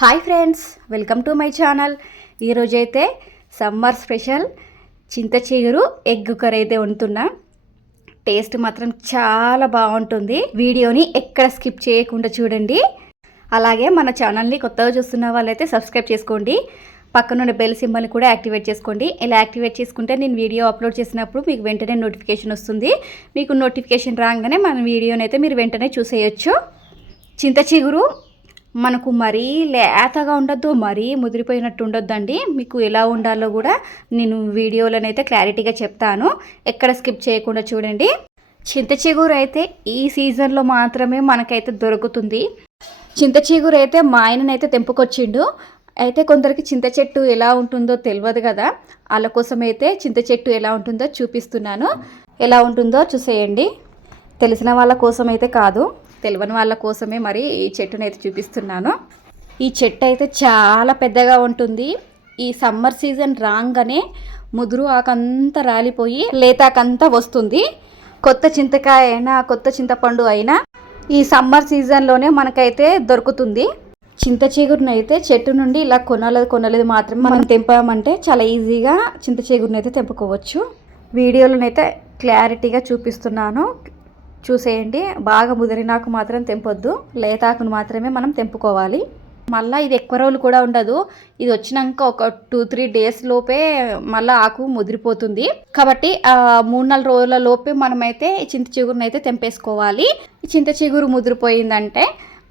Hi friends welcome to my channel. ఈరోజైతే summer special. చింత చిగురు ఎగ్ కర్రీ అయితే వండుతున్నా. టేస్ట్ మాత్రం చాలా బాగుంటుంది. వీడియోని ఎక్కడ స్కిప్ చేయకుండా చూడండి. అలాగే మన ఛానల్ని కొత్తగా చూస్తున్న వాళ్ళైతే సబ్స్క్రైబ్ చేసుకోండి. పక్కనున్న బెల్ సింబల్ని కూడా యాక్టివేట్ చేసుకోండి. ఇలా యాక్టివేట్ చేసుకుంటే నేను వీడియో అప్లోడ్ చేసినప్పుడు మీకు వెంటనే నోటిఫికేషన్ వస్తుంది. మీకు నోటిఫికేషన్ రాగానే మన వీడియోని అయితే మీరు వెంటనే చూసేయచ్చు. చింత చిగురు మనకు మరీ లేతగా ఉండొద్దు మరీ ముదిరిపోయినట్టు ఉండొద్దండి. మీకు ఎలా ఉండాలో కూడా నేను వీడియోలోనైతే క్లారిటీగా చెప్తాను. ఎక్కడ స్కిప్ చేయకుండా చూడండి. చింత చిగురు అయితే ఈ సీజన్లో మాత్రమే మనకైతే దొరుకుతుంది. చింత చిగురు అయితే మా ఆయననైతే తెంపుకొచ్చిండు. అయితే కొందరికి చింత చెట్టు ఎలా ఉంటుందో తెలియదు కదా. వాళ్ళ కోసం అయితే చింత చెట్టు ఎలా ఉంటుందో చూపిస్తున్నాను. ఎలా ఉంటుందో చూసేయండి. తెలిసిన వాళ్ళ కోసం అయితే కాదు. తెలియని వాళ్ళ కోసమే మరి ఈ చెట్టును అయితే చూపిస్తున్నాను. ఈ చెట్టు అయితే చాలా పెద్దగా ఉంటుంది. ఈ సమ్మర్ సీజన్ రాగానే ముదురు ఆకంతా రాలిపోయి లేతాకంతా వస్తుంది. కొత్త చింతకాయ అయినా కొత్త చింతపండు అయినా ఈ సమ్మర్ సీజన్లోనే మనకైతే దొరుకుతుంది. చింత చిగురుని అయితే చెట్టు నుండి ఇలా కొనలేదు కొనలేదు మాత్రమే మనం తెంపామంటే చాలా ఈజీగా చింత చిగురుని అయితే తెంపుకోవచ్చు. వీడియోలోనైతే క్లారిటీగా చూపిస్తున్నాను. చూసేయండి. బాగా ముదిరినాకు మాత్రం తెంపొద్దు. లేతాకును మాత్రమే మనం తెంపుకోవాలి. మళ్ళీ ఇది ఎక్కువ రోజులు కూడా ఉండదు. ఇది వచ్చినాక ఒక టూ త్రీ డేస్ లోపే మళ్ళీ ఆకు ముదిరిపోతుంది. కాబట్టి మూడు నాలుగు రోజుల లోపే మనమైతే చింత చిగురుని అయితే తెంపేసుకోవాలి. చింత చిగురు ముదిరిపోయిందంటే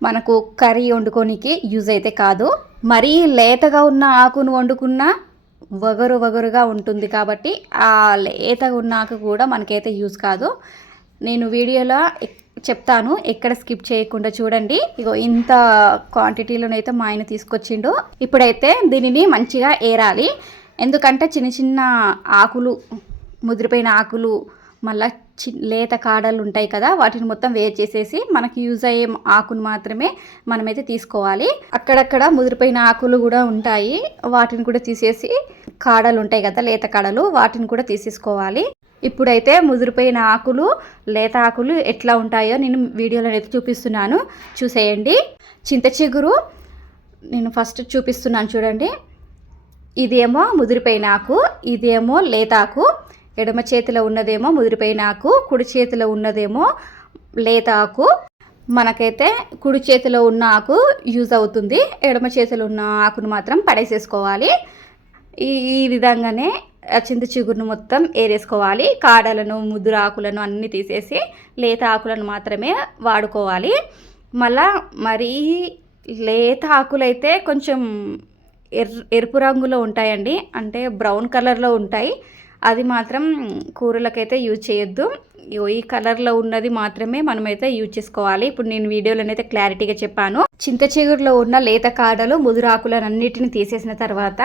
మనకు కర్రీ వండుకోనికి యూజ్ అయితే కాదు. మరీ లేతగా ఉన్న ఆకును వండుకున్నా వగరు వగరుగా ఉంటుంది కాబట్టి ఆ లేతగా ఉన్న ఆకు కూడా మనకైతే యూజ్ కాదు. నేను వీడియోలో ఎక్- చెప్తాను. ఎక్కడ స్కిప్ చేయకుండా చూడండి. ఇగో ఇంత క్వాంటిటీలోనైతే మా ఆయన తీసుకొచ్చిండు. ఇప్పుడైతే దీనిని మంచిగా ఏరాలి. ఎందుకంటే చిన్న చిన్న ఆకులు ముదిరిపోయిన ఆకులు మళ్ళా చి లేత కాడలు ఉంటాయి కదా వాటిని మొత్తం వేరు చేసేసి మనకి యూజ్ అయ్యే ఆకును మాత్రమే మనమైతే తీసుకోవాలి. అక్కడక్కడ ముదిరిపోయిన ఆకులు కూడా ఉంటాయి. వాటిని కూడా తీసేసి కాడలు ఉంటాయి కదా లేత కాడలు వాటిని కూడా తీసేసుకోవాలి. ఇప్పుడైతే ముదిరిపోయిన ఆకులు లేత ఆకులు ఎట్లా ఉంటాయో నేను వీడియోలో అయితే చూపిస్తున్నాను. చూసేయండి. చింత చిగురు నేను ఫస్ట్ చూపిస్తున్నాను చూడండి. ఇదేమో ముదిరిపోయిన ఆకు ఇదేమో లేతాకు ఎడమ చేతిలో ఉన్నదేమో ముదిరిపోయిన ఆకు కుడి చేతిలో ఉన్నదేమో లేత ఆకు. మనకైతే కుడి చేతిలో ఉన్న ఆకు యూజ్ అవుతుంది. ఎడమ చేతిలో ఉన్న ఆకును మాత్రం పడేసేసుకోవాలి. ఈ ఈ విధంగానే చింత చిగురును మొత్తం ఏరేసుకోవాలి. కాడలను ముదురు ఆకులను అన్నీ తీసేసి లేత ఆకులను మాత్రమే వాడుకోవాలి. మళ్ళా మరీ లేత ఆకులైతే కొంచెం ఎర్ ఎరుపు రంగులో ఉంటాయండి. అంటే బ్రౌన్ కలర్లో ఉంటాయి. అది మాత్రం కూరలకైతే యూజ్ చేయొద్దు. ఈ కలర్లో ఉన్నది మాత్రమే మనమైతే యూజ్ చేసుకోవాలి. ఇప్పుడు నేను వీడియోలోనైతే క్లారిటీగా చెప్పాను. చింత చిగురులో ఉన్న లేత కాడలు ముదురాకులను అన్నిటిని తీసేసిన తర్వాత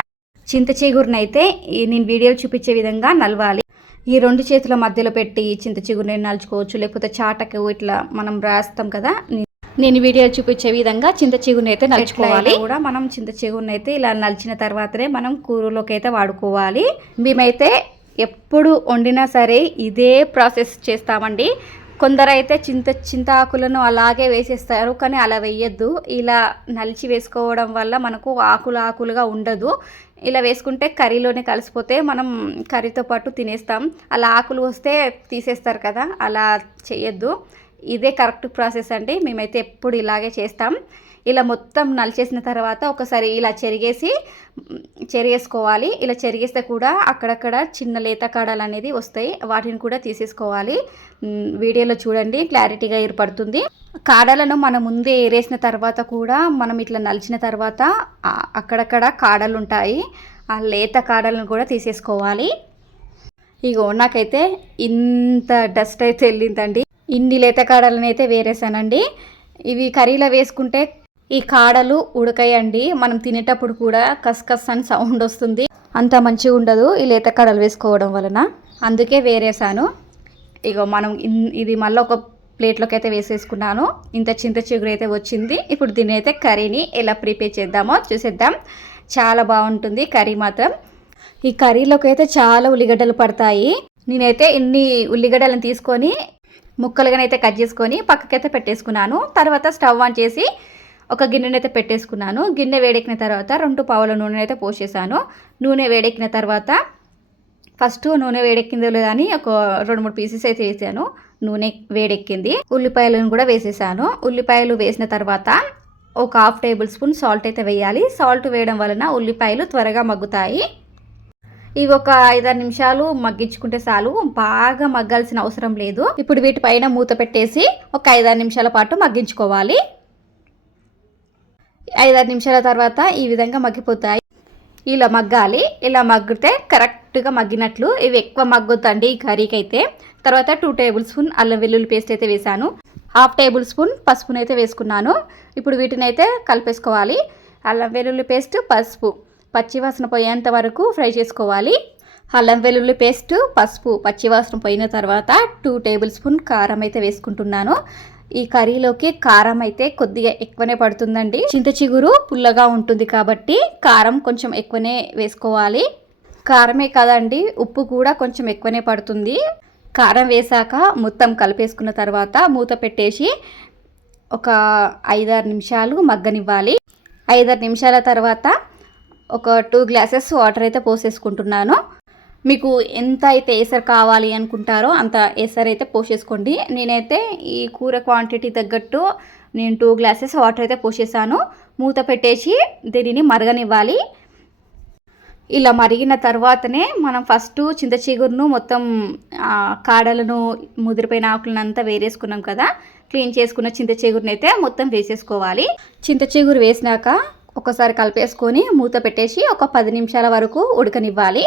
చింత చిగురునైతే ఈ నేను వీడియో చూపించే విధంగా నలవాలి. ఈ రెండు చేతుల మధ్యలో పెట్టి చింత చిగురుని నలుచుకోవచ్చు లేకపోతే చాటకు ఇట్లా మనం రాస్తాం కదా నేను వీడియో చూపించే విధంగా చింత చిగురుని అయితే నలుచుకోవాలి. కూడా మనం చింత చిగురుని అయితే ఇలా నలిచిన తర్వాతనే మనం కూరలోకి అయితే వాడుకోవాలి. మేమైతే ఎప్పుడు వండినా సరే ఇదే ప్రాసెస్ చేస్తామండి. కొందరైతే చింత చింత ఆకులను అలాగే వేసేస్తారు కానీ అలా వేయద్దు. ఇలా నలిచి వేసుకోవడం వల్ల మనకు ఆకులు ఆకులుగా ఉండదు. ఇలా వేసుకుంటే కర్రీలోనే కలిసిపోతే మనం కర్రీతో పాటు తినేస్తాం. అలా ఆకులు వస్తే తీసేస్తారు కదా అలా చేయొద్దు. ఇదే కరెక్ట్ ప్రాసెస్ అండి. మేమైతే ఎప్పుడు ఇలాగే చేస్తాం. ఇలా మొత్తం నలిచేసిన తర్వాత ఒకసారి ఇలా చెరిగేసి చెరిగేసుకోవాలి. ఇలా చెరిగేస్తే కూడా అక్కడక్కడ చిన్న లేత కాడలు అనేది వస్తాయి. వాటిని కూడా తీసేసుకోవాలి. వీడియోలో చూడండి క్లారిటీగా ఏర్పడుతుంది. కాడలను మనం ముందే ఏరేసిన తర్వాత కూడా మనం ఇట్లా నలిచిన తర్వాత అక్కడక్కడ కాడలు ఉంటాయి. ఆ లేత కాడలను కూడా తీసేసుకోవాలి. ఇగో నాకైతే ఇంత డస్ట్ అయితే వెళ్ళిందండి. ఇన్ని లేత కాడలను అయితే వేరేసానండి. ఇవి కర్రీలో వేసుకుంటే ఈ కాడలు ఉడకాయండి. మనం తినేటప్పుడు కూడా కస్కస్ అని సౌండ్ వస్తుంది. అంత మంచిగా ఉండదు ఈ లేత కాడలు వేసుకోవడం వలన. అందుకే వేరేసాను. ఇగో మనం ఇన్- ఇది మళ్ళీ ఒక ప్లేట్లోకి అయితే వేసేసుకున్నాను. ఇంత చింత చిగురు అయితే వచ్చింది. ఇప్పుడు దీని అయితే కర్రీని ఎలా ప్రిపేర్ చేద్దామో చూసేద్దాం. చాలా బాగుంటుంది కర్రీ మాత్రం. ఈ కర్రీలోకి అయితే చాలా ఉల్లిగడ్డలు పడతాయి. నేనైతే ఇన్ని ఉల్లిగడ్డలను తీసుకొని ముక్కలుగానైతే కట్ చేసుకొని పక్కకైతే పెట్టేసుకున్నాను. తర్వాత స్టవ్ ఆన్ చేసి ఒక గిన్నెనైతే పెట్టేసుకున్నాను. గిన్నె వేడెక్కిన తర్వాత రెండు పావుల నూనె అయితే పోసేసాను. నూనె వేడెక్కిన తర్వాత ఫస్ట్ నూనె వేడెక్కిందో లేదా అని ఒక రెండు మూడు పీసెస్ అయితే వేసాను. నూనె వేడెక్కింది. ఉల్లిపాయలను కూడా వేసేసాను. ఉల్లిపాయలు వేసిన తర్వాత ఒక హాఫ్ టేబుల్ స్పూన్ సాల్ట్ అయితే వేయాలి. సాల్ట్ వేయడం వలన ఉల్లిపాయలు త్వరగా మగ్గుతాయి. ఇవి ఒక ఐదారు నిమిషాలు మగ్గించుకుంటే చాలు. బాగా మగ్గాల్సిన అవసరం లేదు. ఇప్పుడు వీటిపైన మూత పెట్టేసి ఒక ఐదారు నిమిషాల పాటు మగ్గించుకోవాలి. ఐదారు నిమిషాల తర్వాత ఈ విధంగా మగ్గిపోతాయి. ఇలా మగ్గాలి. ఇలా మగ్గితే కరెక్ట్గా మగ్గినట్లు. ఇవి ఎక్కువ మగ్గుతండి ఈ కర్రీకి అయితే తర్వాత టూ టేబుల్ స్పూన్ అల్లం వెల్లుల్లి పేస్ట్ అయితే వేసాను హాఫ్ టేబుల్ స్పూన్ పసుపునైతే అయితే వేసుకున్నాను. ఇప్పుడు వీటిని అయితే కలిపేసుకోవాలి. అల్లం వెల్లుల్లి పేస్ట్ పసుపు. పచ్చివాసన పోయేంత వరకు ఫ్రై చేసుకోవాలి. అల్లం వెల్లుల్లి పేస్ట్ పసుపు. పచ్చివాసన పోయిన తర్వాత టూ టేబుల్ స్పూన్ కారం అయితే వేసుకుంటున్నాను. ఈ కర్రీలోకి కారం అయితే కొద్దిగా ఎక్కువనే పడుతుందండి. చింత చిగురు పుల్లగా ఉంటుంది కాబట్టి కారం కొంచెం ఎక్కువనే వేసుకోవాలి. కారమే కదండి ఉప్పు కూడా కొంచెం ఎక్కువనే పడుతుంది. కారం వేసాక మొత్తం కలిపేసుకున్న తర్వాత మూత పెట్టేసి ఒక ఐదారు నిమిషాలు మగ్గనివ్వాలి. ఐదారు నిమిషాల తర్వాత ఒక టూ గ్లాసెస్ వాటర్ అయితే పోసేసుకుంటున్నాను. మీకు ఎంత అయితే ఏసర్ కావాలి అనుకుంటారో అంత ఏసర్ అయితే పోసేసుకోండి. నేనైతే ఈ కూర క్వాంటిటీ తగ్గట్టు నేను టూ గ్లాసెస్ వాటర్ అయితే పోసేసాను. మూత పెట్టేసి దీనిని మరగనివ్వాలి. ఇలా మరిగిన తర్వాతనే మనం ఫస్ట్ చింత చిగురును మొత్తం కాడలను ముదిరిపోయిన ఆకులను అంతా వేరేసుకున్నాం కదా క్లీన్ చేసుకున్న చింత చిగురుని అయితే మొత్తం వేసేసుకోవాలి. చింత చిగురు వేసినాక ఒకసారి కలిపేసుకొని మూత పెట్టేసి ఒక పది నిమిషాల వరకు ఉడకనివ్వాలి.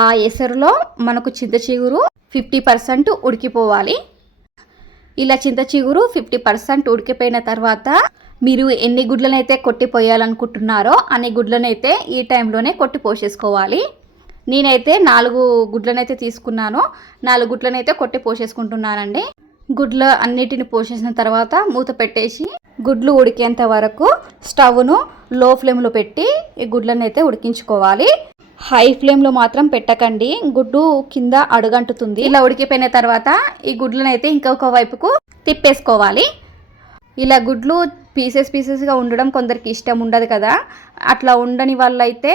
ఆ ఎసరులో మనకు చింత చిగురు ఫిఫ్టీ పర్సెంట్ ఉడికిపోవాలి. ఇలా చింత చిగురు ఫిఫ్టీ పర్సెంట్ ఉడికిపోయిన తర్వాత మీరు ఎన్ని గుడ్లనైతే కొట్టిపోయాలనుకుంటున్నారో అన్ని గుడ్లనైతే ఈ టైంలోనే కొట్టి పోసేసుకోవాలి. నేనైతే నాలుగు గుడ్లనైతే తీసుకున్నాను. నాలుగు గుడ్లనైతే కొట్టి పోసేసుకుంటున్నానండి. గుడ్లు అన్నిటిని పోసేసిన తర్వాత మూత పెట్టేసి గుడ్లు ఉడికేంత వరకు స్టవ్ను లో ఫ్లేమ్లో పెట్టి ఈ గుడ్లను అయితే ఉడికించుకోవాలి. హై ఫ్లేమ్లో మాత్రం పెట్టకండి. గుడ్డు కింద అడుగంటుతుంది. ఇలా ఉడికిపోయిన తర్వాత ఈ గుడ్లను అయితే ఇంకొక వైపుకు తిప్పేసుకోవాలి. ఇలా గుడ్లు పీసెస్ పీసెస్గా ఉండడం కొందరికి ఇష్టం ఉండదు కదా. అట్లా ఉండని వాళ్ళైతే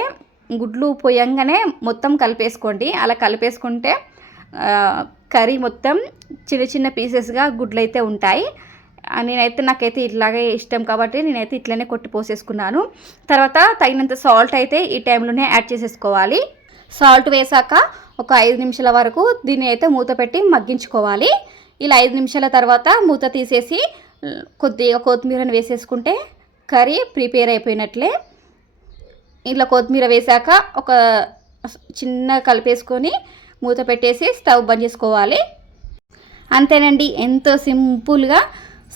గుడ్లు పోయంగానే మొత్తం కలిపేసుకోండి. అలా కలిపేసుకుంటే కర్రీ మొత్తం చిన్న చిన్న పీసెస్గా గుడ్లు అయితే ఉంటాయి. నేనైతే నాకైతే ఇట్లాగే ఇష్టం కాబట్టి నేనైతే ఇట్లనే కొట్టి పోసేసుకున్నాను. తర్వాత తగినంత సాల్ట్ అయితే ఈ టైంలోనే యాడ్ చేసేసుకోవాలి. సాల్ట్ వేసాక ఒక ఐదు నిమిషాల వరకు దీన్ని అయితే మూత పెట్టి మగ్గించుకోవాలి. ఇలా ఐదు నిమిషాల తర్వాత మూత తీసేసి కొద్దిగా కొత్తిమీరని వేసేసుకుంటే కర్రీ ప్రిపేర్ అయిపోయినట్లే. ఇట్లా కొత్తిమీర వేసాక ఒక చిన్న కలిపేసుకొని మూత పెట్టేసి స్టవ్ బంద్ చేసుకోవాలి. అంతేనండి ఎంతో సింపుల్గా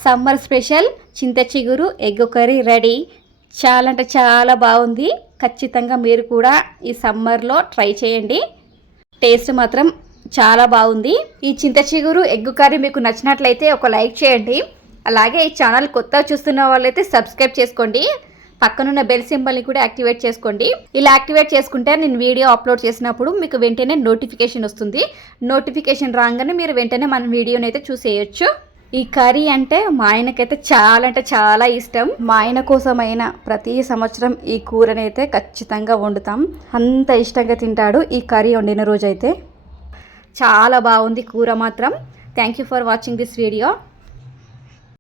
సమ్మర్ స్పెషల్ చింత చిగురు ఎగ్ కర్రీ రెడీ. చాలా అంటే చాలా బాగుంది. ఖచ్చితంగా మీరు కూడా ఈ సమ్మర్లో ట్రై చేయండి. టేస్ట్ మాత్రం చాలా బాగుంది. ఈ చింత చిగురు ఎగ్ కర్రీ మీకు నచ్చినట్లయితే ఒక లైక్ చేయండి. అలాగే ఈ ఛానల్ కొత్తగా చూస్తున్న వాళ్ళైతే సబ్స్క్రైబ్ చేసుకోండి. పక్కనున్న బెల్ సింబల్ని కూడా యాక్టివేట్ చేసుకోండి. ఇలా యాక్టివేట్ చేసుకుంటే నేను వీడియో అప్లోడ్ చేసినప్పుడు మీకు వెంటనే నోటిఫికేషన్ వస్తుంది. నోటిఫికేషన్ రాగానే మీరు వెంటనే మన వీడియోని అయితే చూసేయచ్చు. ఈ కర్రీ అంటే మా ఆయనకైతే చాలా అంటే చాలా ఇష్టం. మా ఆయన కోసమైనా ప్రతి సంవత్సరం ఈ కూరనైతే ఖచ్చితంగా వండుతాం. అంత ఇష్టంగా తింటాడు ఈ కర్రీ వండిన రోజైతే. చాలా బాగుంది కూర మాత్రం. Thank you for watching this video